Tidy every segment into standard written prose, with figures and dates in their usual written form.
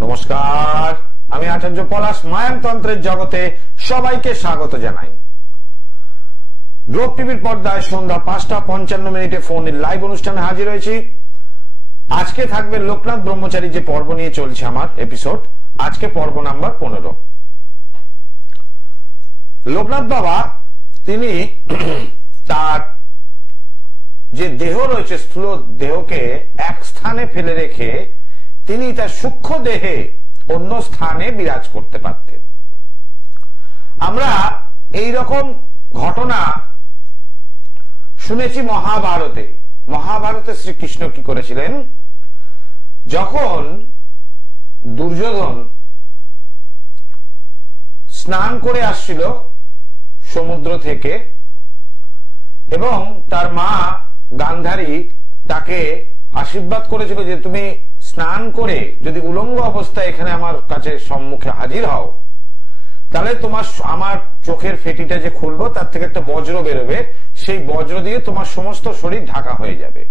নমস্কার, আমি আচার্য পলাশ মায়ানতন্ত্রের জগতে সবাইকে স্বাগত জানাই। গ্লোব টিভির পর্দায় সন্ধ্যা 5:55 ফোনের লাইভ অনুষ্ঠানে হাজির হয়েছি। আজকে থাকবে লোকনাথ ব্রহ্মচারী যে পর্ব নিয়ে চলছে আমার এপিসোড, আজকে পর্ব নাম্বার 15। লোকনাথ বাবা তিনি তার যে দেহ রয়েছে, স্থূল দেহকে এক স্থানে ফেলে রেখে তিনি তার সূক্ষ্ম দেহে অন্য স্থানে বিরাজ করতে পারতেন। আমরা এই রকম ঘটনা শুনেছি মহাভারতে। মহাভারতে শ্রীকৃষ্ণ কি করেছিলেন, যখন দুর্যোধন স্নান করে আসছিল সমুদ্র থেকে এবং তার মা গান্ধারী তাকে আশীর্বাদ করেছিল যে তুমি স্নান করে যদি উলঙ্গ অবস্থায় এখানে আমার কাছে সম্মুখে হাজির হও, তাহলে তোমার আমার চোখের ফেটিটা যে খুলবো তার থেকে একটা বজ্র বেরোবে, সেই বজ্র দিয়ে তোমার সমস্ত শরীর ঢাকা হয়ে যাবে।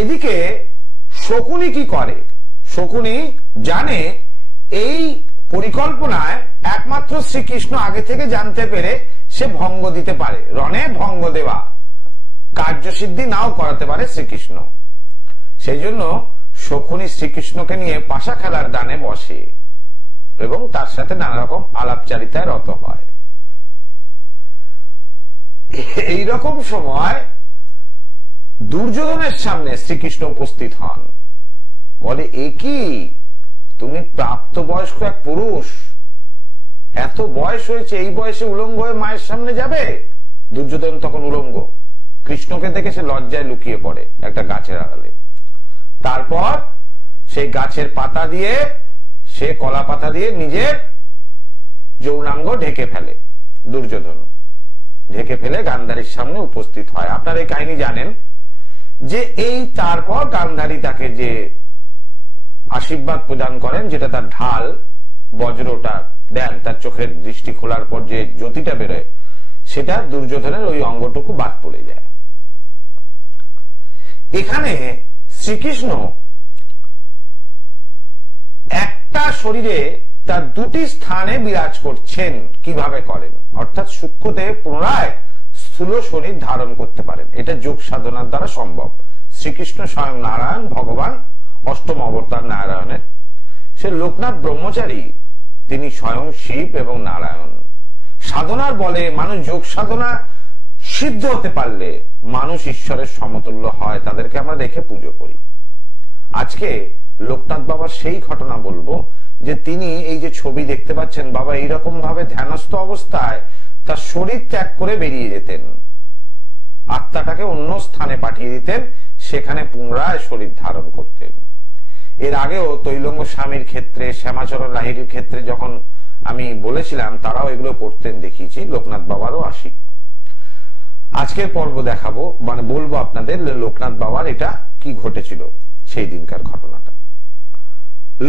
এদিকে শকুনি কি করে, শকুনি জানে এই পরিকল্পনায় একমাত্র শ্রীকৃষ্ণ আগে থেকে জানতে পেরে সে ভঙ্গ দিতে পারে। রণে ভঙ্গ দেওয়া, কার্যসিদ্ধি নাও করাতে পারে শ্রীকৃষ্ণ। সেই জন্য শকুনি শ্রীকৃষ্ণকে নিয়ে পাশা খেলার দানে বসে এবং তার সাথে নানা রকম আলাপচারিতায় রত হয়। এইরকম সময় দুর্যোধনের সামনে শ্রীকৃষ্ণ উপস্থিত হন। বলে, এ কি, তুমি প্রাপ্তবয়স্ক এক পুরুষ, এত বয়স হয়েছে, এই বয়সে উলঙ্গ হয়ে মায়ের সামনে যাবে? দুর্যোধন তখন উলঙ্গ। কৃষ্ণকে দেখে সে লজ্জায় লুকিয়ে পড়ে একটা গাছের আড়ালে। তারপর সেই গাছের পাতা দিয়ে, সে কলা পাতা দিয়ে নিজের যৌনাঙ্গ ঢেকে ফেলে। দুর্যোধন ঢেকে ফেলে গান্ধারীর সামনে উপস্থিত হয়। আপনারা এই কাহিনী জানেন যে এই তারপর গান্ধারী তাকে যে আশীর্বাদ প্রদান করেন, যেটা তার ঢাল বজ্রটা দেন, তার চোখের দৃষ্টি খোলার পর যে জ্যোতিটা বেরোয়, সেটা দুর্যোধনের ওই অঙ্গটুকু বাদ পড়ে যায়। এখানে শ্রীকৃষ্ণ একটা শরীরে তার দুটি স্থানে বিরাজ করছেন। কিভাবে করেন? অর্থাৎ সূক্ষ্ম দেহে পুনরায় স্থূল শরীর ধারণ করতে পারেন। এটা যোগ সাধনার দ্বারা সম্ভব। শ্রীকৃষ্ণ স্বয়ং নারায়ণ, ভগবান, অষ্টম অবতার নারায়ণের। সে লোকনাথ ব্রহ্মচারী, তিনি স্বয়ং শিব এবং নারায়ণ। সাধনার বলে মানুষ যোগ সাধনা সিদ্ধ হতে পারলে মানুষ ঈশ্বরের সমতুল্য হয়। তাদেরকে আমরা দেখে পুজো করি। আজকে লোকনাথ বাবার সেই ঘটনা বলবো যে তিনি এই যে ছবি দেখতে পাচ্ছেন, বাবা এইরকম ভাবে ধ্যানস্থ অবস্থায় তার শরীর ত্যাগ করে বেরিয়ে যেতেন, আত্মাটাকে অন্য স্থানে পাঠিয়ে দিতেন, সেখানে পুনরায় শরীর ধারণ করতেন। এর আগেও তৈলঙ্গ স্বামীর ক্ষেত্রে, শ্যামাচরণ লাহিড়ির ক্ষেত্রে যখন আমি বলেছিলাম, তারাও এগুলো করতেন, দেখিয়েছি। লোকনাথ বাবারও আসি। আজকের পর্ব দেখাবো, মানে বলবো আপনাদের লোকনাথ বাবার এটা কি ঘটেছিল সেই দিনকার ঘটনাটা।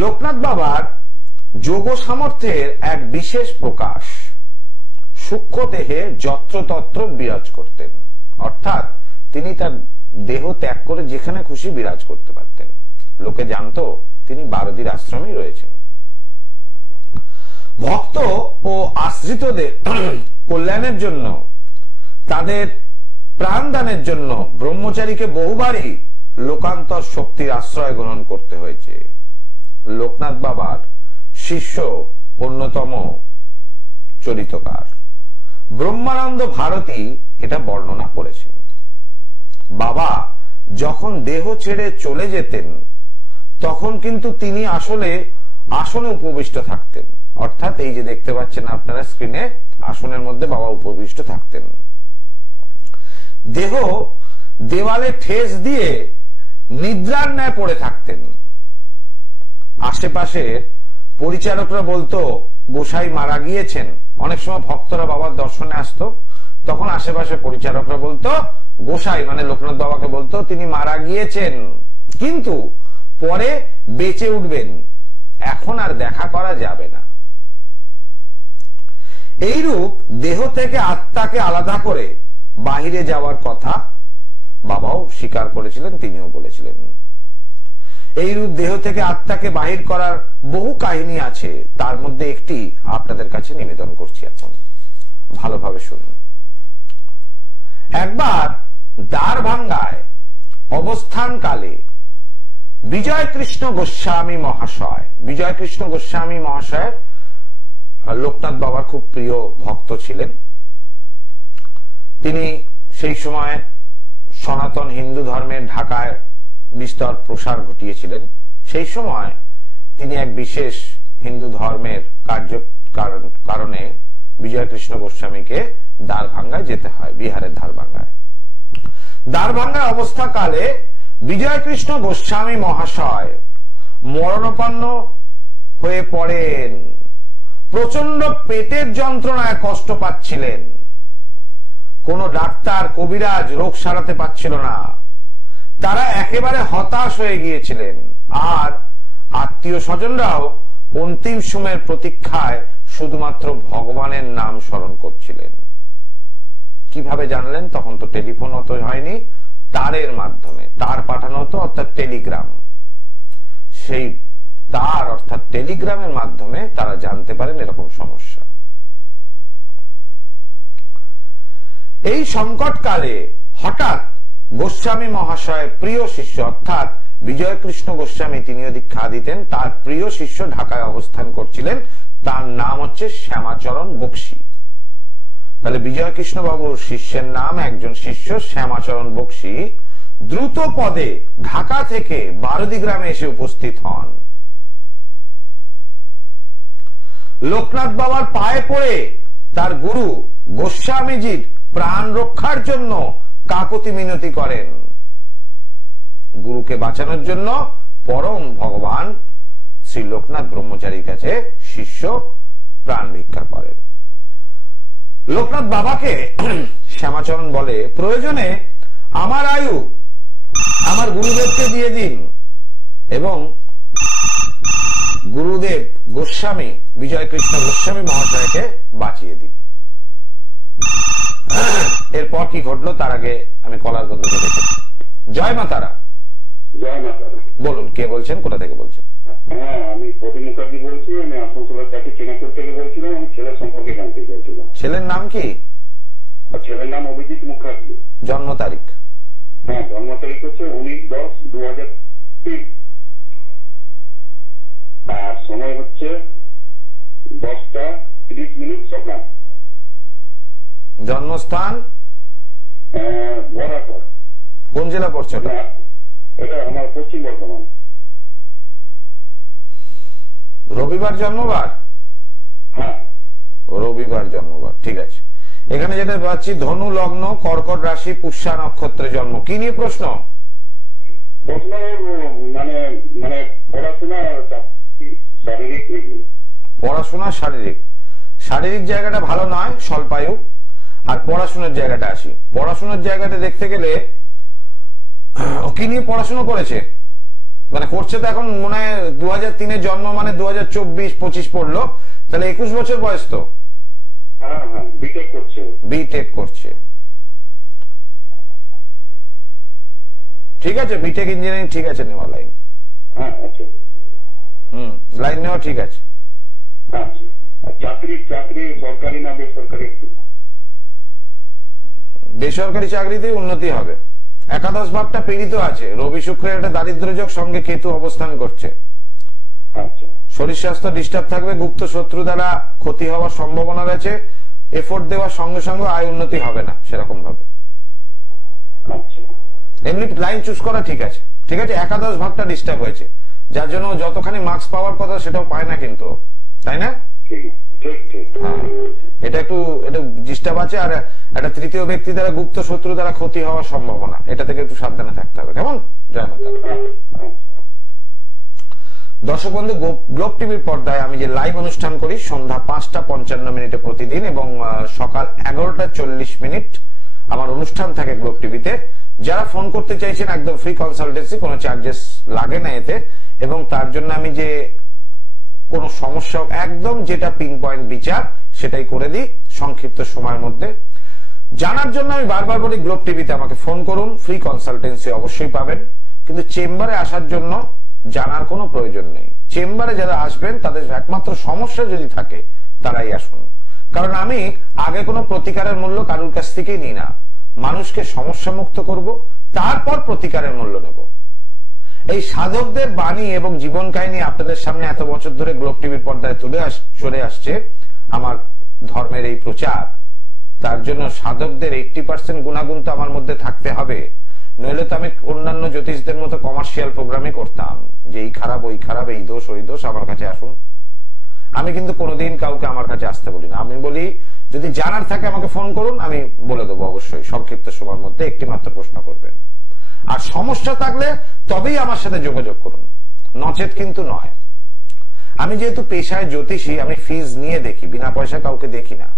লোকনাথ বাবার যোগ সামর্থ্যের এক বিশেষ প্রকাশ। সূক্ষ্ম দেহে যত্রতত্র বিরাজ করতেন, অর্থাৎ তিনি তার দেহ ত্যাগ করে যেখানে খুশি বিরাজ করতে পারতেন। লোকে জানতো তিনি বারদির আশ্রমেই রয়েছেন। ভক্ত ও আশ্রিতদের কল্যাণের জন্য, তাদের প্রাণদানের জন্য ব্রহ্মচারীকে বহুবারই লোকান্তর শক্তির আশ্রয় গ্রহণ করতে হয়েছে। লোকনাথ বাবার শিষ্য অন্যতম চরিতকার ব্রহ্মানন্দ ভারতী এটা বর্ণনা করেছেন। বাবা যখন দেহ ছেড়ে চলে যেতেন, তখন কিন্তু তিনি আসলে আসনে উপবিষ্ট থাকতেন। অর্থাৎ এই যে দেখতে পাচ্ছেন আপনারা স্ক্রিনে, আসনের মধ্যে বাবা উপবিষ্ট থাকতেন। দেহ দেওয়ালে ঠেস দিয়ে নিদ্রার ন্যায় পড়ে থাকতেন। আশেপাশে পরিচারকরা বলতো গোসাই মারা গিয়েছেন। অনেক সময় ভক্তরা বাবার দর্শনে আসতো, তখন আশেপাশে পরিচারকরা বলতো, গোসাই মানে লোকনাথ বাবাকে বলতো তিনি মারা গিয়েছেন, কিন্তু পরে বেঁচে উঠবেন, এখন আর দেখা করা যাবে না। এইরূপ দেহ থেকে আত্মাকে আলাদা করে বাহিরে যাওয়ার কথা বাবাও স্বীকার করেছিলেন, তিনিও বলেছিলেন। এইরূপ দেহ থেকে আত্মাকে বাহির করার বহু কাহিনী আছে, তার মধ্যে একটি আপনাদের কাছে নিবেদন করছি। এখন ভালোভাবে শুনুন। একবার দ্বারভাঙ্গায় অবস্থানকালে বিজয় কৃষ্ণ গোস্বামী মহাশয় লোকনাথ বাবার খুব প্রিয় ভক্ত ছিলেন। তিনি সেই সময় সনাতন হিন্দু ধর্মের ঢাকায় বিস্তর প্রসার ঘটিয়েছিলেন। সেই সময় তিনি এক বিশেষ হিন্দু ধর্মের কারণে বিজয় কৃষ্ণ গোস্বামীকে দ্বারভাঙ্গায় যেতে হয়, বিহারের দ্বারভাঙ্গায় অবস্থাকালে বিজয় কৃষ্ণ গোস্বামী মহাশয় মরণাপন্ন হয়ে পড়েন। প্রচন্ড পেটের যন্ত্রণায় কষ্ট পাচ্ছিলেন। কোন ডাক্তার কবিরাজ রোগ সারাতে পারছিল না। তারা একেবারে হতাশ হয়ে গিয়েছিলেন। আর আত্মীয় স্বজনরাও অন্তিম সময়ের প্রতীক্ষায় শুধুমাত্র ভগবানের নাম স্মরণ করছিলেন। কিভাবে জানলেন? তখন তো টেলিফোন অত হয়নি, তারের মাধ্যমে, তার পাঠানো হতো, অর্থাৎ টেলিগ্রাম। সেই তার অর্থাৎ টেলিগ্রামের মাধ্যমে তারা জানতে পারেন এরকম সমস্যা। এই সংকটকালে হঠাৎ গোস্বামী মহাশয়ের প্রিয় শিষ্য অর্থাৎ বিজয় কৃষ্ণ গোস্বামী, তিনিও দীক্ষা দিতেন, তার প্রিয় শিষ্য ঢাকায় অবস্থান করছিলেন। তার নাম হচ্ছে শ্যামাচরণ বক্সী। তাহলে বিজয় কৃষ্ণ বাবুর শিষ্যের নাম, একজন শিষ্য শ্যামাচরণ বক্সী দ্রুত পদে ঢাকা থেকে বারুদি গ্রামে এসে উপস্থিত হন। লোকনাথ বাবার পায়ে পড়ে তার গুরু গোস্বামীজির প্রাণ রক্ষার জন্য কাকুতি মিনতি করেন। গুরুকে বাঁচানোর জন্য পরম ভগবান শ্রী লোকনাথ ব্রহ্মচারীর কাছে শিষ্য প্রাণ ভিক্ষা করেন। লোকনাথ বাবাকে শ্যামাচরণ বলে, প্রয়োজনে আমার আয়ু আমার গুরুদেবকে দিয়ে দিন এবং গুরুদেব গোস্বামী বিজয় কৃষ্ণ গোস্বামী মহাশয়কে বাঁচিয়ে দিন। এরপর কি ঘটলো তার আগে আমি কলার গন্ধকে দেখে। জয় মা তারা। জয় মা তারা। বলুন, কে বলছেন, কোথা থেকে বলছেন? হ্যাঁ, আমি প্রদীপ মুখার্জি বলছি। আমি আসানসোলের কাছে চেনাপুর থেকে বলছিলাম। আমি ছেলের সম্পর্কে জানতে চাইছিলাম। ছেলের নাম কি? ছেলের নাম অভিজিৎ মুখার্জি। জন্ম তারিখ? হ্যাঁ, জন্ম তারিখ হচ্ছে 19/10/2003। আর সময় হচ্ছে 10:30 সকাল। জন্মস্থান? বরাকর। কোন জেলা পড়ছে ওটা? এটা আমার পশ্চিম বর্ধমান। রবিবার জন্মবার? হ্যাঁ, রবিবার জন্মবার, ঠিক আছে। এখানে যেটা পাচ্ছি ধনু লগ্ন, কর্কট রাশি, পুষ্যা নক্ষত্রে জন্ম। কি নিয়ে প্রশ্ন? প্রশ্ন মানে মানে পড়াশোনা, শারীরিক এগুলো। পড়াশোনা, শারীরিক জায়গাটা ভালো নয়, স্বল্পায়ু। আর পড়াশোনার জায়গাটা আসি। পড়াশোনার জায়গাটা দেখতে গেলে কি নিয়ে পড়াশোনা করেছে, মানে করছে তো এখন মনে হয় 2003 জন্ম, মানে 2024-25 পড়লো, তাহলে 21 বছর বয়স তো। হ্যাঁ, বিটেক করছে। ঠিক আছে, বিটেক ইঞ্জিনিয়ারিং ঠিক আছে, নেওয়া লাইন। হ্যাঁ, আচ্ছা। লাইন নেওয়া ঠিক আছে। আচ্ছা, চাকরি সরকারি না বেসরকারি? একটু বেসরকারি চাকরিতেই উন্নতি হবে। একাদশ ভাবটা পীড়িত আছে, রবি শুক্রের একটা দারিদ্র্যযোগ, সঙ্গে কেতু অবস্থান করছে। আচ্ছা, শরীর স্বাস্থ্য ডিস্টার্ব থাকবে, গুপ্ত শত্রু দ্বারা ক্ষতি হওয়ার সম্ভাবনা রয়েছে। এফোর্ট দেওয়ার সঙ্গে সঙ্গে আয় উন্নতি হবে না সেরকম ভাবে। আচ্ছা, এমনি লাইন চুজ করা ঠিক আছে। ঠিক আছে, একাদশ ভাবটা ডিস্টার্ব হয়েছে, যার জন্য যতখানি মার্কস পাওয়ার কথা সেটাও পায় না কিন্তু, তাই না? হ্যাঁ, এটা ডিস্টার্ব আছে। আর একটা তৃতীয় ব্যক্তি দ্বারা, গুপ্ত শত্রু দ্বারা ক্ষতি হওয়ার সম্ভাবনা, এটা থেকে একটু সাবধানে থাকতে হবে। কেমন? জয় মাতা। দর্শক বন্ধু, গ্লোব টিভির পর্দায় আমি যে লাইভ অনুষ্ঠান করি সন্ধ্যা 5:55 প্রতিদিন এবং সকাল 11:40 আমার অনুষ্ঠান থাকে গ্লোব টিভিতে। যারা ফোন করতে চাইছেন একদম ফ্রি কনসালটেন্সি, কোনো চার্জেস লাগে না এতে, এবং তার জন্য আমি যে কোন সমস্যা একদম যেটা পিন পয়েন্ট বিচার সেটাই করে দিই সংক্ষিপ্ত সময়ের মধ্যে। জানার জন্য আমি বারবার বলি, গ্লোব টিভিতে আমাকে ফোন করুন, ফ্রি কনসালটেন্সি অবশ্যই পাবেন, কিন্তু চেম্বারে আসার জন্য জানার কোনো প্রয়োজন নেই। চেম্বারে যারা আসবেন তাদের একমাত্র সমস্যা যদি থাকে তারাই আসুন, কারণ আমি আগে কোনো প্রতিকারের মূল্য কারুর কাছ থেকেই নিই না। মানুষকে সমস্যা মুক্ত করব, তারপর প্রতিকারের মূল্য নেব। এই সাধকদের বাণী এবং জীবন কাহিনী আপনাদের সামনে এত বছর ধরে গ্লোব টিভির পর্দায় চলে আসছে আমার ধর্মের এই প্রচার। তার জন্য সাধকদের 80% গুণাগুণ তো আমার মধ্যে থাকতে হবে, নইলে তো আমি অন্যান্য জ্যোতিষদের মতো কমার্শিয়াল প্রোগ্রামই করতাম যে এই খারাপ ওই খারাপ, এই দোষ ওই দোষ, আমার কাছে আসুন। আমি কিন্তু কোনোদিন কাউকে আমার কাছে আসতে বলি না। আমি বলি যদি জানার থাকে আমাকে ফোন করুন, আমি বলে দেবো অবশ্যই সংক্ষিপ্ত সময়ের মধ্যে। একটি মাত্র প্রশ্ন করবেন, আর সমস্যা থাকলে তবেই আমার সাথে যোগাযোগ করুন, নচেত কিন্তু নয়। আমি যেহেতু পেশায় জ্যোতিষী, আমি ফিজ নিয়ে দেখি, বিনা পয়সা কাউকে দেখি না।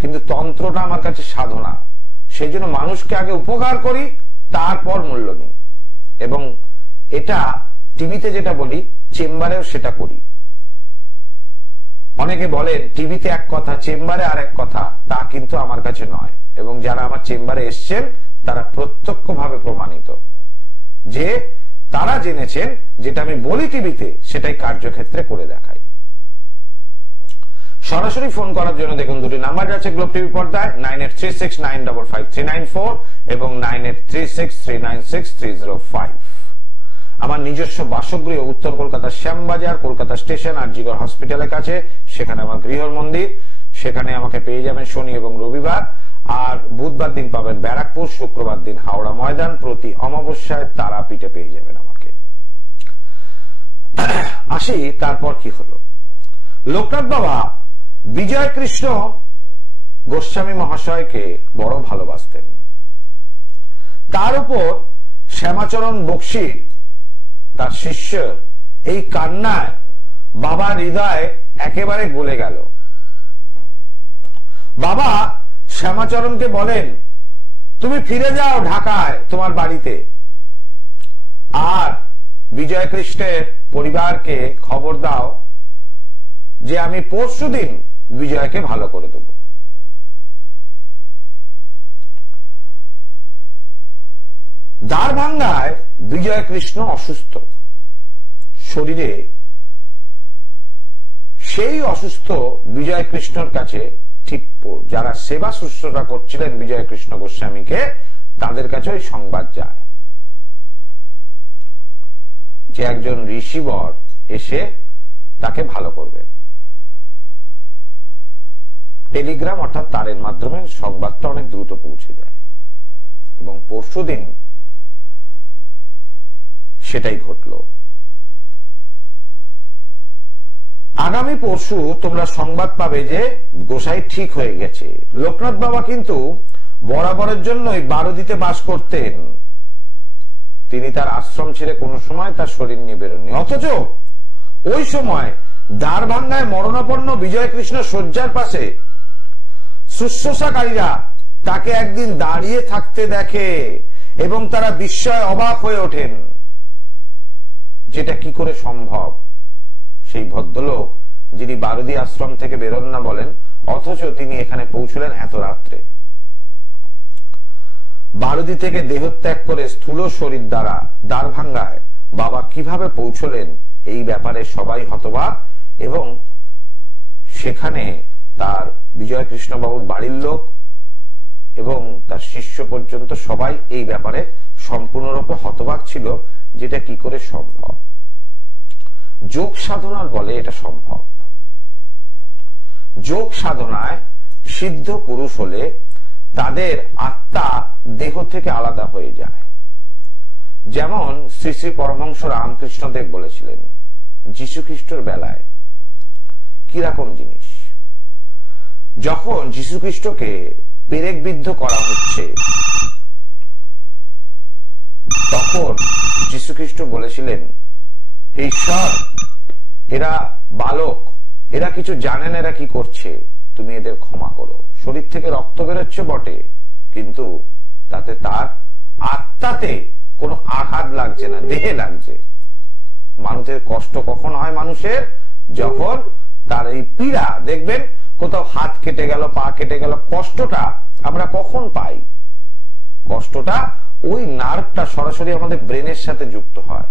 কিন্তু তন্ত্রটা আমার কাছে সাধনা, সেই জন্য মানুষকে আগে উপকার করি, তারপর মূল্য নিই। এবং এটা টিভিতে যেটা বলি, চেম্বারেও সেটা করি। অনেকে বলেন টিভিতে এক কথা, চেম্বারে আর এক কথা, তা কিন্তু আমার কাছে নয়। এবং যারা আমার চেম্বারে এসছেন তারা প্রত্যক্ষভাবে প্রমাণিত যে তারা জেনেছেন যেটা আমি বলি টিভিতে সেটাই কার্যক্ষেত্রে করে দেখাই। সরাসরি ফোন করার জন্য দেখুন দুটি নাম্বার আছে গ্লোব টিভি পর্দায়, 9836955394 এবং 9836396305। আমার নিজস্ব বাসগৃহ উত্তর কলকাতার শ্যামবাজার, কলকাতা স্টেশন আর জিগর হসপিটালের কাছে। সেখানে আমার গৃহ মন্দির, সেখানে আমাকে পেয়ে যাবেন শনি এবং রবিবার। আর বুধবার দিন পাবেন ব্যারাকপুর, শুক্রবার দিন হাওড়া ময়দান, প্রতি অমাবস্যায় তারাপীঠে পেয়ে যাবেন আমাকে। আসি তারপর কি হলো। লোকনাথ বাবা বিজয় কৃষ্ণ গোস্বামী মহাশয়কে বড় ভালোবাসতেন। তার উপর শ্যামাচরণ বক্সির তার শিষ্য এই কান্নায় বাবার হৃদয় একেবারে গলে গেল। বাবা শ্যামাচরণকে বলেন, তুমি ফিরে যাও ঢাকায় তোমার বাড়িতে, আর বিজয় কৃষ্ণের পরিবারকে খবর দাও যে আমি পরশুদিন বিজয়কে ভালো করে দেব। দ্বারভাঙ্গায় বিজয় কৃষ্ণ অসুস্থ শরীরে। সেই অসুস্থ বিজয় কৃষ্ণর কাছে ঠিক যারা সেবা শুশ্রূষা করছিলেন বিজয় কৃষ্ণ গোস্বামীকে, তাদের কাছে ওই সংবাদ যায় যে একজন ঋষিবর এসে তাকে ভালো করবেন। টেলিগ্রাম অর্থাৎ তারের মাধ্যমে সংবাদটা অনেক দ্রুত পৌঁছে যায় এবং পরশুদিন সেটাই ঘটল। আগামী পরশু তোমরা সংবাদ পাবে যে গোসাই ঠিক হয়ে গেছে। লোকনাথ বাবা কিন্তু বরাবরের জন্যই বারোদিতে বাস করতেন। তিনি তার আশ্রম ছেড়ে কোনো সময় তার শরীর নিয়ে বেরোননি। অথচ ওই সময় দ্বারভাঙ্গায় মরণাপন্ন বিজয় কৃষ্ণ শয্যার পাশে শুশ্রূষাকারীরা তাকে একদিন দাঁড়িয়ে থাকতে দেখে এবং তারা বিস্ময়ে অবাক হয়ে ওঠেন, যেটা কি করে সম্ভব। সেই ভদ্রলোক যিনি বারুদি আশ্রম থেকে বেরোন না বলেন, অথচ তিনি এখানে পৌঁছলেন এত রাত্রে। বারুদি থেকে দেহত্যাগ করে স্থূল শরীর দ্বারা দ্বারভাঙ্গায় বাবা কিভাবে পৌঁছলেন এই ব্যাপারে সবাই হতবাক। এবং সেখানে তার বিজয় কৃষ্ণ বাবুর বাড়ির লোক এবং তার শিষ্য পর্যন্ত সবাই এই ব্যাপারে সম্পূর্ণরূপে হতবাক ছিল, যেটা কি করে সম্ভব। যোগ সাধনার বলে এটা সম্ভব। যোগ সাধনায় সিদ্ধ পুরুষ হলে তাদের আত্মা দেহ থেকে আলাদা হয়ে যায়। যেমন শ্রী শ্রী পরমহংস রামকৃষ্ণদেব বলেছিলেন যীশু খ্রিস্টের বেলায় কিরকম জিনিস। যখন যীশু খ্রিস্টকে পেরেক বিদ্ধ করা হচ্ছে, তখন যীশু খ্রিস্ট বলেছিলেন, হে ঈশ্বর, এরা বালক, এরা কিছু জানে না এরা কি করছে, তুমি এদের ক্ষমা করো। শরীর থেকে রক্ত বেরোচ্ছে বটে, কিন্তু তাতে তার আত্মাতে কোনো আঘাত লাগছে না, দেহে লাগছে। মানুষের কষ্ট কখন হয় মানুষের, যখন তার এই পীড়া, দেখবেন কোথাও হাত কেটে গেল, পা কেটে গেল, কষ্টটা আমরা কখন পাই? কষ্টটা ওই নার্ভটা সরাসরি আমাদের ব্রেনের সাথে যুক্ত হয়।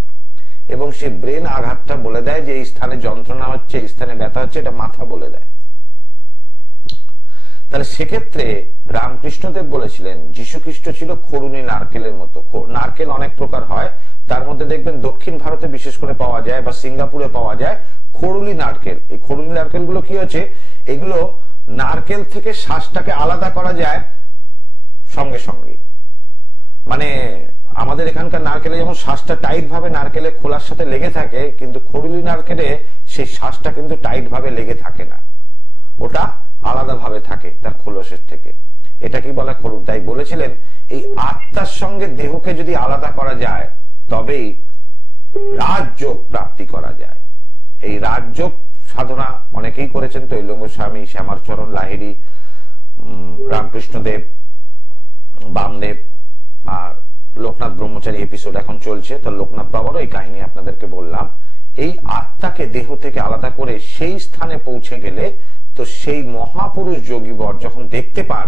এবং সেই ব্রেন আঘাতটা বলে দেয় যে এই স্থানে যন্ত্রণা হচ্ছে, এই স্থানে ব্যথা হচ্ছে, এটা মাথা বলে দেয়। তাহলে সেক্ষেত্রে রামকৃষ্ণদেব বলেছিলেন যীশুখ্রিস্ট ছিল খরুনি নারকেলের মতো। নারকেল অনেক প্রকার হয়, তার মধ্যে দেখবেন দক্ষিণ ভারতে বিশেষ করে পাওয়া যায় বা সিঙ্গাপুরে পাওয়া যায় খরুলি নারকেল। এই খরুলি নারকেল গুলো কি হচ্ছে, এগুলো নারকেল থেকে শ্বাসটাকে আলাদা করা যায় সঙ্গে সঙ্গে। মানে আমাদের এখানকার নারকেলে যেমন শ্বাসটা টাইট ভাবে নারকেলে খোলার সাথে লেগে থাকে, কিন্তু খরুলি নারকেলে সেই শ্বাসটা কিন্তু টাইট ভাবে লেগে থাকে না, ওটা আলাদা ভাবে থাকে তার খোলসের থেকে। এটা কি বলা খরুন। তাই বলেছিলেন এই আত্মার সঙ্গে দেহকে যদি আলাদা করা যায় তবেই রাজযোগ প্রাপ্তি করা যায়। এই রাজযোগ সাধনা অনেকেই করেছেন, তৈলঙ্গ স্বামী, শ্যামাচরণ লাহিড়ী, রামকৃষ্ণদেব, বামদেব, আর লোকনাথ ব্রহ্মচারী এপিসোড এখন চলছে। তো লোকনাথ বাবারও এই কাহিনী আপনাদেরকে বললাম। এই আত্মাকে দেহ থেকে আলাদা করে সেই স্থানে পৌঁছে গেলে তো সেই মহাপুরুষ যোগীবর যখন দেখতে পান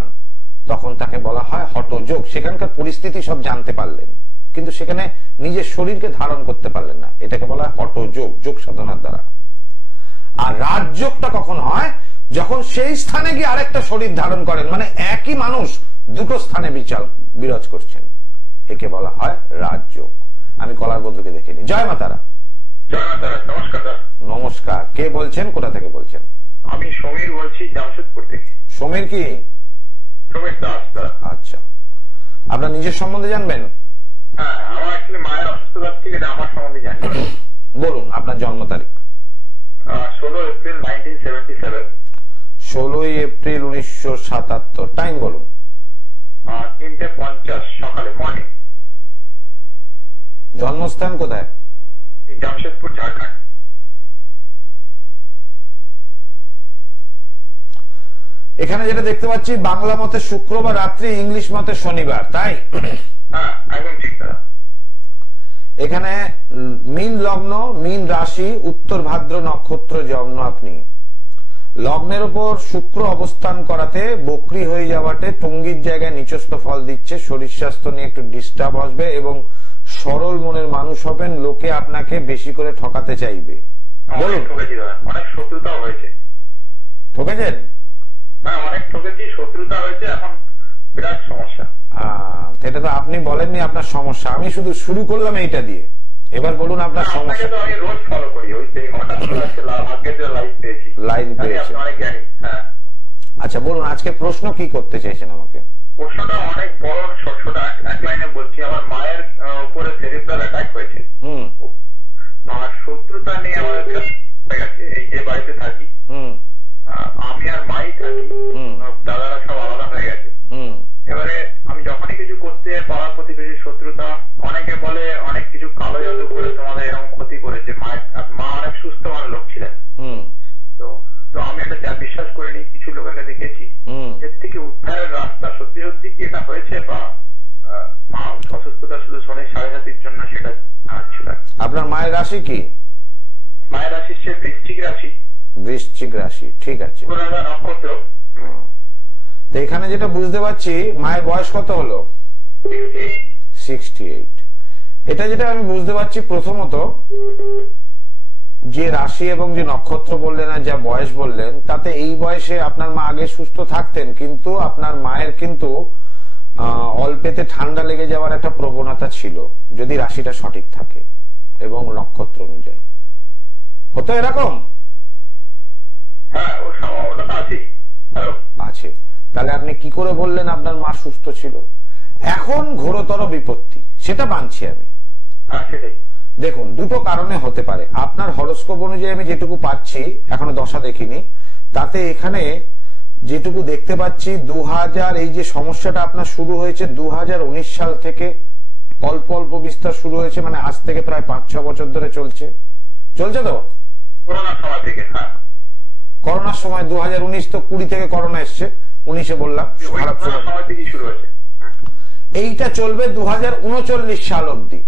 তখন তাকে বলা হয় হঠযোগ। সেখানকার পরিস্থিতি সব জানতে পারলেন কিন্তু সেখানে নিজের শরীরকে ধারণ করতে পারলেন না, এটাকে বলা হয় হঠযোগ, যোগ সাধনার দ্বারা। আর রাজযোগটা কখন হয়, যখন সেই স্থানে গিয়ে আরেকটা শরীর ধারণ করেন, মানে একই মানুষ দুটো স্থানে বিরাজ করছেন, একে বলা হয় রাজযোগ। আমি কলার বন্ধুকে দেখে নিই। জয় মাতারা। নমস্কার। নমস্কার, কে বলছেন, কোথা থেকে বলছেন? আমি সমীর বলছি, জামশেদপুর থেকে। সমীর কি? সমীর দাস। আচ্ছা, আপনার নিজের সম্বন্ধে জানবেন? হ্যাঁ, আমার অ্যাকচুয়ালি মায়ের অসুস্থতা থেকে আমার সম্বন্ধে জানি। বলুন আপনার জন্ম তারিখ। 16 এপ্রিল 1977। 16 এপ্রিল 1977। টাইম বলুন। 3:50 সকালে, মর্নিং। জন্মস্থান কোথায়? জামশেদপুর, ঝাড়খণ্ড। এখানে যেটা দেখতে পাচ্ছি বাংলা মতে শুক্রবার রাত্রি, ইংলিশ মতে শনিবার, তাই? হ্যাঁ, একদম ঠিক। এখানে মীন লগ্ন, মীন রাশি, উত্তর ভাদ্র নক্ষত্র জন্ম আপনি। লগ্নের উপর শুক্র অবস্থান করাতে বকরি হয়ে যাওয়াতে টঙ্গির জায়গায় নিচস্থ ফল দিচ্ছে। শরীর স্বাস্থ্য নিয়ে একটু ডিস্টার্ব আসবে এবং সরল মনের মানুষ হবেন, লোকে আপনাকে বেশি করে ঠকাতে চাইবে। বলুন। অনেক শত্রুতাও হয়েছে। ঠকেছেন? হ্যাঁ, অনেক ঠকেছি, শত্রুতা হয়েছে, এখন বিরাট সমস্যা। এটা তো আপনি বলেননি আপনার সমস্যা, আমি শুধু শুরু করলাম এইটা দিয়ে। এবার বলুন আপনার সমস্যা। আমি রোজ ফলো করি, ওই লাইন পেয়েছি। আচ্ছা বলুন, আজকে প্রশ্ন কি করতে চাইছেন আমাকে? প্রশ্নটা অনেক বড়, ছোট এক লাইনে বলছি। আমার মায়ের উপরে সেরিব্রাল অ্যাটাক হয়েছে। আর শত্রুতা নিয়ে আমাদের গেছে। এই যে বাড়িতে থাকি, আমি আর মাই থাকি, দাদারা সব আলাদা হয়ে গেছে। এবারে আমি যখনই কিছু করতে যাই, পাড়ার প্রতিবেশী শত্রুতা, অনেকে বলে অনেক কিছু কালো জাদু করে তোমাদের এরকম ক্ষতি করেছে। মা অনেক সুস্থমান লোক ছিলেন, তো আমি এটা বিশ্বাস করিনি। কিছু লোকের দেখেছি, এর থেকে উদ্ধারের রাস্তা সত্যি সত্যি কি এটা হয়েছে, বা মা অসুস্থতা শুধু শনি 7:30 জন্য সেটা ছিল। আপনার মায়ের রাশি কি? মায়ের রাশি সে বৃশ্চিক রাশি। বৃশ্চিক রাশি, ঠিক আছে। নক্ষত্র। তো এখানে যেটা বুঝতে পারছি, মায়ের বয়স কত হলো? 68। এটা যেটা আমি বুঝতে পারছি, প্রথমত যে রাশি এবং যে নক্ষত্র বললেন আর যা বয়স বললেন, তাতে এই বয়সে আপনার মা আগে সুস্থ থাকতেন, কিন্তু আপনার মায়ের কিন্তু অল্পেতে ঠান্ডা লেগে যাওয়ার একটা প্রবণতা ছিল, যদি রাশিটা সঠিক থাকে এবং নক্ষত্র অনুযায়ী। হতো এরকম? আছে। তাহলে আপনি কি করে বললেন আপনার মা সুস্থ ছিল? এখন ঘোরতর বিপত্তি, সেটা মানছি আমি। দেখুন, দুটো কারণে হতে পারে। আপনার হরোস্কোপ অনুযায়ী আমি যেটুকু পাচ্ছি, এখনো দশা দেখিনি, তাতে এখানে যেটুকু দেখতে পাচ্ছি 2000, এই যে সমস্যাটা আপনার শুরু হয়েছে 2019 সাল থেকে, অল্প অল্প বিস্তার শুরু হয়েছে, মানে আজ থেকে প্রায় 5-6 বছর ধরে চলছে তো? করোনার সময় থেকে। করোনার সময় 2019, তো 20 থেকে করোনা এসছে, 19-এ বললাম খারাপ সময় থেকে শুরু হয়েছে। এইটা চলবে 2039 সাল অব্দি,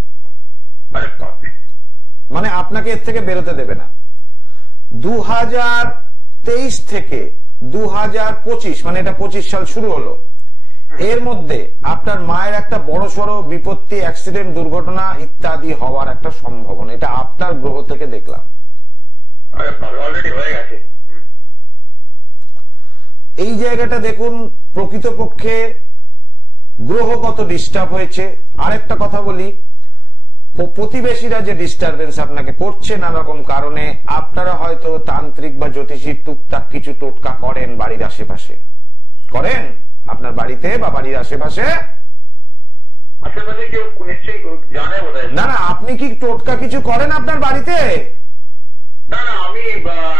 মানে আপনাকে এর থেকে বেরোতে দেবে না। 2023 থেকে 2025, মানে এটা 25 সাল শুরু হলো, এর মধ্যে আপনার মায়ের একটা বড় সড় বিপত্তি, অ্যাক্সিডেন্ট, দুর্ঘটনা ইত্যাদি হওয়ার একটা সম্ভাবনা, এটা আপনার গ্রহ থেকে দেখলাম। অলরেডি হয়ে গেছে। এই জায়গাটা দেখুন, প্রকৃতপক্ষে গ্রহগত ডিস্টার্ব হয়েছে। আরেকটা কথা বলি, প্রতিবেশীরা যে ডিস্টারবেন্স আপনাকে করছে নানা রকম কারণে, আপনারা হয়তো তান্ত্রিক বা জ্যোতিষীর টুকটাক কিছু টোটকা করেন বাড়ির আশেপাশে, করেন আপনার বাড়িতে বা বাড়ির আশেপাশে? কেউ নিশ্চয়ই জানে বোধহয়। না না, আপনি কি টোটকা কিছু করেন আপনার বাড়িতে? না না, আমি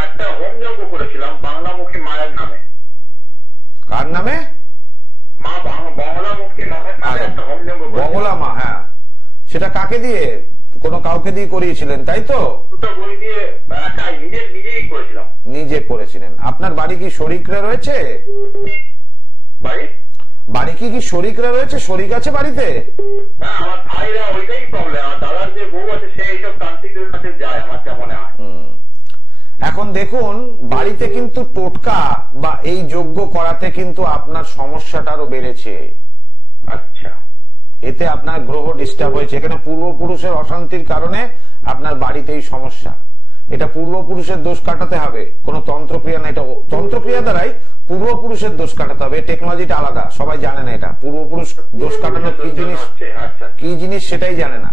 একটা হোম যজ্ঞ করেছিলাম বাংলামুখী মায়ের নামে। কার নামে? মা বাংলামুখী মায়ের নামে একটা হোম যজ্ঞ। বগলা মা, হ্যাঁ। সেটা কাকে দিয়ে? কোনো কাউকে দিয়ে করিয়েছিলেন তাই তো? বই দিয়ে নিজেই করেছিলাম। নিজে করেছিলেন। আপনার বাড়ি কি শরিকরা রয়েছে? বাড়ি কি শরিকরা রয়েছে? শরিক আছে বাড়িতে? হ্যাঁ, আমার ভাইরা, ওইটাই প্রবলেম। আমার দাদার যে বউ আছে সে এইসব তান্ত্রিকদের কাছে যায়, আমার যা মনে হয়। এখন দেখুন, বাড়িতে কিন্তু টোটকা বা এই যজ্ঞ করাতে কিন্তু আপনার সমস্যাটা আরো বেড়েছে। আচ্ছা। এতে আপনার গ্রহ ডিস্টার্ব হয়েছে। এখানে পূর্বপুরুষের অশান্তির কারণে আপনার বাড়িতেই সমস্যা। এটা পূর্বপুরুষের দোষ কাটাতে হবে, কোন তন্ত্রক্রিয়া না। এটা তন্ত্রক্রিয়া দ্বারাই পূর্বপুরুষের দোষ কাটাতে হবে। টেকনোলজিটা আলাদা, সবাই জানে না এটা। পূর্বপুরুষ দোষ কাটানো কি জিনিস সেটাই জানে না।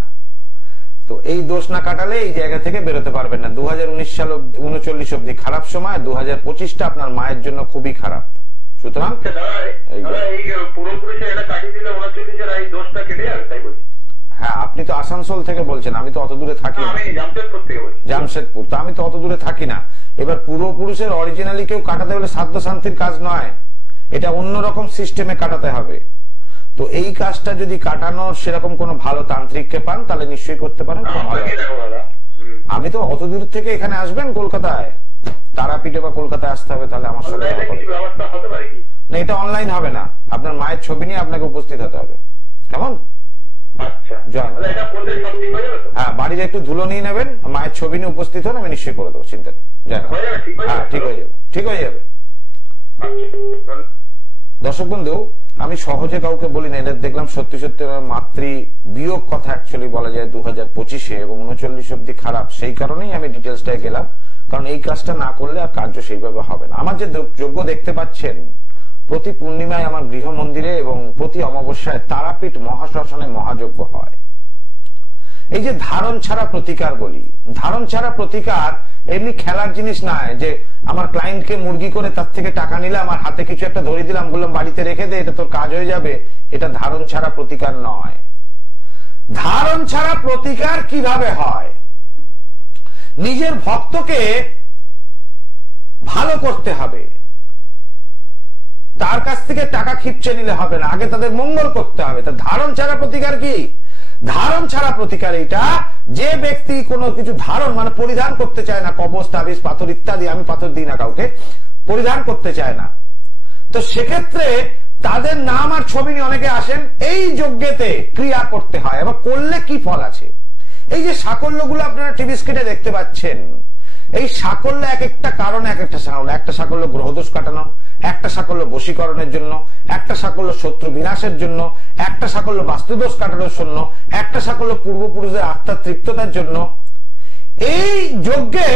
তো এই দোষ না কাটালে এই জায়গা থেকে বেরোতে পারবেন না। 2019 সাল 39 অব্দি খারাপ সময়, 2025টা আপনার মায়ের জন্য খুবই খারাপ। সুতরাং হ্যাঁ, আপনি তো আসানসোল থেকে বলছেন, আমি তো অত দূরে থাকি না, জামশেদপুর। তো আমি তো অত দূরে থাকি না। এবার পূর্বপুরুষের অরিজিনালি কেউ কাটাতে হলে সাধ্য শান্তির কাজ নয়, এটা অন্যরকম সিস্টেমে কাটাতে হবে। তো এই কাজটা যদি কাটানোর সেরকম কোনো ভালো তান্ত্রিককে পান তাহলে নিশ্চয়ই করতে পারেন। আমি তো অত দূর থেকে এখানে আসবেন কলকাতায়, তারাপীঠে বা কলকাতায় আসতে হবে, তাহলে আমার সাথে না, এটা অনলাইন হবে না। আপনার মায়ের ছবি নিয়ে আপনাকে উপস্থিত হতে হবে, কেমন? হ্যাঁ, বাড়ির একটু ধুলো নিয়ে নেবেন, মায়ের ছবি নিয়ে উপস্থিত হন, আমি নিশ্চয়ই করে দেবো, চিন্তা নেই। হ্যাঁ, ঠিক হয়ে যাবে, ঠিক হয়ে যাবে। দর্শক বন্ধু, আমি সহজে কাউকে বলি না, এটা দেখলাম সত্যি সত্যি মাতৃ বিয়োগ কথা অ্যাকচুয়ালি বলা যায় 2025-এ এবং 39 অব্দি খারাপ। সেই কারণেই আমি ডিটেলসটায় গেলাম, কারণ এই কাজটা না করলে আর কার্য সেইভাবে হবে না। আমার যে যজ্ঞ দেখতে পাচ্ছেন, প্রতি পূর্ণিমায় আমার গৃহ মন্দিরে এবং প্রতি অমাবস্যায় তারাপীঠ মহাশ্মশানে মহাযজ্ঞ হয়। এই যে ধারণ ছাড়া প্রতিকার বলি, ধারণ ছাড়া প্রতিকার এমনি খেলার জিনিস নয় যে আমার ক্লায়েন্টকে মুরগি করে তার থেকে টাকা নিলাম আর হাতে কিছু একটা ধরে দিলাম, বললাম বাড়িতে রেখে দে, এটা তোর কাজ হয়ে যাবে। এটা ধারণ ছাড়া প্রতিকার নয়। ধারণ ছাড়া প্রতিকার কিভাবে হয়? নিজের ভক্তকে ভালো করতে হবে, তার কাছ থেকে টাকা খিপচে নিলে হবে না, আগে তাদের মঙ্গল করতে হবে। তা ধারণ ছাড়া প্রতিকার কি? ধারণ ছাড়া প্রতিকার এইটা, যে ব্যক্তি কোনো কিছু ধারণ মানে পরিধান করতে চায় না, কবচ, তাবিজ, পাথর ইত্যাদি, আমি পাথর দিই না কাউকে, পরিধান করতে চায় না, তো সেক্ষেত্রে তাদের নাম আর ছবি নিয়ে অনেকে আসেন। এই যজ্ঞেতে ক্রিয়া করতে হয়, এবার করলে কি ফল আছে? এই যে সাকল্যগুলো আপনারা টিভি স্ক্রিনে দেখতে পাচ্ছেন, এই সাকল্য এক একটা কারণে এক একটা সাকল্য। একটা সাকল্য গ্রহদোষ কাটানো, একটা সাকল্য বশীকরণের জন্য, একটা সাকল্য শত্রু বিনাশের জন্য, একটা সাকল্য বাস্তুদোষ কাটানোর জন্য, একটা সাকল্য পূর্বপুরুষদের আত্মার তৃপ্ততার জন্য। এই যজ্ঞে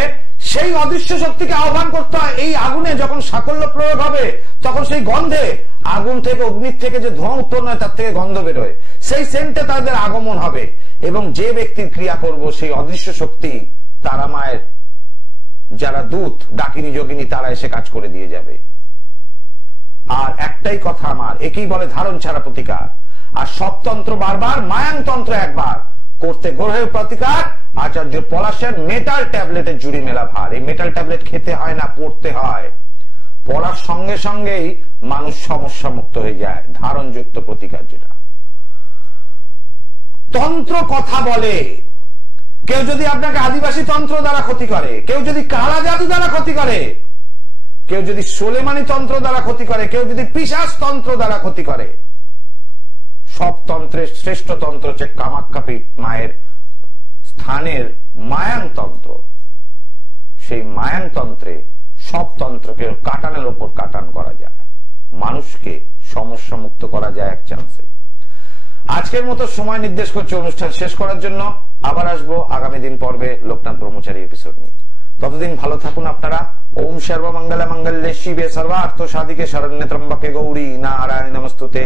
সেই অদৃশ্য শক্তিকে আহ্বান করতে হয়। এই আগুনে যখন সাকল্য প্রয়োগ হবে তখন সেই গন্ধে, আগুন থেকে অগ্নির থেকে যে ধোঁয়া উৎপন্ন হয় তার থেকে গন্ধ বেরোয়, সেই সেন্টে তাদের আগমন হবে এবং যে ব্যক্তির ক্রিয়া করব সেই অদৃশ্য শক্তি, তারা মায়ের যারা দূত, ডাকিনী যোগিনী, তারা এসে কাজ করে দিয়ে যাবে। আর একটাই কথা আমার, একেই বলে ধারণ ছাড়া প্রতিকার। আর সব তন্ত্র বারবার, মায়াং তন্ত্র একবার করতে গ্রহের প্রতিকার। আচার্য পলাশের মেটাল ট্যাবলেটের জুড়ি মেলা ভার। এই মেটাল ট্যাবলেট খেতে হয় না, পড়তে হয়। পড়ার সঙ্গে সঙ্গেই মানুষ সমস্যা মুক্ত হয়ে যায়। ধারণযুক্ত প্রতিকার যেটা তন্ত্র কথা বলে, কেউ যদি আপনাকে আদিবাসী তন্ত্র দ্বারা ক্ষতি করে, কেউ যদি কালা জাদু দ্বারা ক্ষতি করে, কেউ যদি সোলেমানি তন্ত্র দ্বারা ক্ষতি করে, কেউ যদি পিশাচ তন্ত্র দ্বারা ক্ষতি করে, সব তন্ত্রের শ্রেষ্ঠ তন্ত্র হচ্ছে কামাখ্যাপীঠ মায়ের স্থানের মায়াং তন্ত্র। সেই মায়াং তন্ত্রে সব তন্ত্রকে কাটানের ওপর কাটান করা যায়, মানুষকে সমস্যা মুক্ত করা যায় এক চান্সে। আজকের মতো সময় নির্দেশ করছে অনুষ্ঠান শেষ করার জন্য। আবার আসবো আগামী দিন পর্বে লোকনাথ ব্রহ্মচারী এপিসোড নিয়ে। ততদিন ভালো থাকুন আপনারা। ওম সর্বমঙ্গল মঙ্গলে শিবে সর্বার্থ সাধিকে শরণ্যে ত্র্যম্বকে গৌরী নারায়ণ নমস্তুতে।